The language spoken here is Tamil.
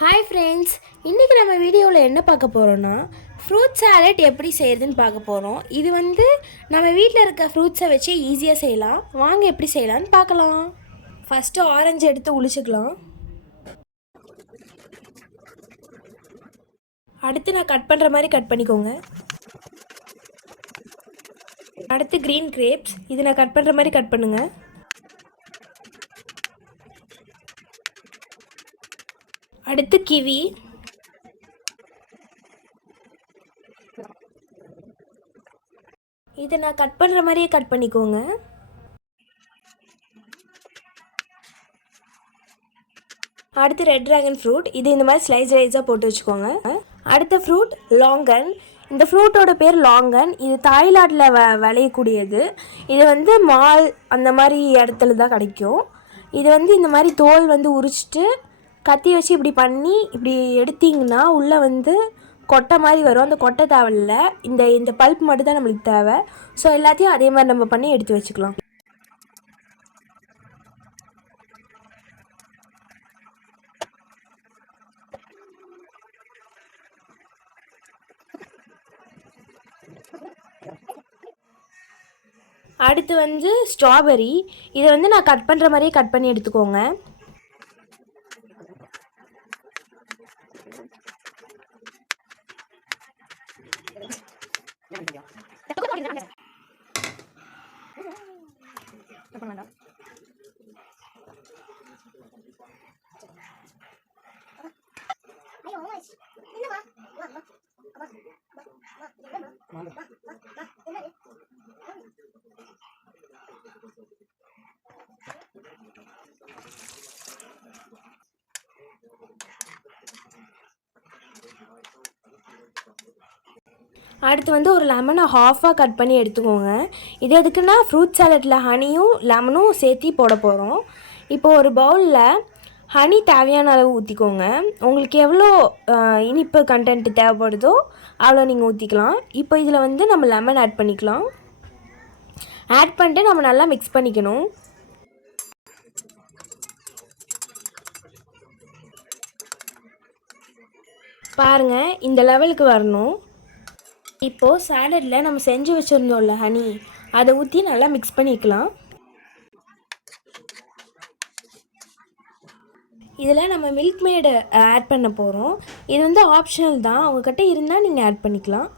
ஹாய் ஃப்ரெண்ட்ஸ், இன்றைக்கி நம்ம வீடியோவில் என்ன பார்க்க போகிறோன்னா ஃப்ரூட் சாலட் எப்படி செய்கிறதுன்னு பார்க்க போகிறோம். இது நம்ம வீட்டில் இருக்க ஃப்ரூட்ஸை வச்சு ஈஸியாக செய்யலாம். வாங்க எப்படி செய்யலான்னு பார்க்கலாம். ஃபஸ்ட்டு ஆரஞ்சு எடுத்து உளிச்சுக்கலாம். அடுத்து நான் கட் பண்ணுற மாதிரி கட் பண்ணிக்கோங்க. அடுத்து க்ரீன் கிரேப்ஸ், இது நான் கட் பண்ணுற மாதிரி கட் பண்ணுங்கள். அடுத்து கிவி, இதை நான் கட் பண்ணுற மாதிரியே கட் பண்ணிக்கோங்க. அடுத்து ரெட் ட்ராகன் ஃப்ரூட், இது இந்த மாதிரி ஸ்லைஸாக போட்டு வச்சுக்கோங்க. அடுத்த ஃப்ரூட் லாங்கன். இந்த ஃப்ரூட்டோட பேர் லாங்கன். இது தாய்லாண்டில் விளையக்கூடியது. இது மால் அந்த மாதிரி இடத்துல தான் கிடைக்கும். இது இந்த மாதிரி தோல் உரிச்சிட்டு கத்தி வச்சு இப்படி பண்ணி இப்படி எடுத்திங்கன்னா உள்ளே கொட்டை மாதிரி வரும். அந்த கொட்டை தேவையில்ல, இந்த பல்ப் மட்டும் தான் நம்மளுக்கு தேவை. ஸோ எல்லாத்தையும் அதே மாதிரி நம்ம பண்ணி எடுத்து வச்சுக்கலாம். அடுத்து ஸ்ட்ராபெரி. இதை நான் கட் பண்ணுற மாதிரியே கட் பண்ணி எடுத்துக்கோங்க. அடுத்து ஒரு லெமனை ஹாஃபாக கட் பண்ணி எடுத்துக்கோங்க. இது எதுக்குன்னா ஃப்ரூட் சாலட்டில் ஹனியும் லெமனும் சேர்த்தி போட போகிறோம். இப்போது ஒரு பவுலில் ஹனி தேவையான அளவு ஊற்றிக்கோங்க. உங்களுக்கு எவ்வளோ இனிப்பு கண்டென்ட் தேவைப்படுதோ அவ்வளோ நீங்கள் ஊற்றிக்கலாம். இப்போ இதில் நம்ம லெமன் ஆட் பண்ணிக்கலாம். ஆட் பண்ணிட்டு நம்ம நல்லா மிக்ஸ் பண்ணிக்கணும். பாருங்கள், இந்த லெவலுக்கு வரணும். இப்போது சாலடில் நம்ம செஞ்சு வச்சுருந்தோம்ல ஹனி, அதை ஊற்றி நல்லா மிக்ஸ் பண்ணிக்கலாம். இதில் நம்ம மில்க் மேடு ஆட் பண்ண போகிறோம். இது ஆப்ஷனல் தான், உங்கள்கிட்ட இருந்தால் நீங்கள் ஆட் பண்ணிக்கலாம்.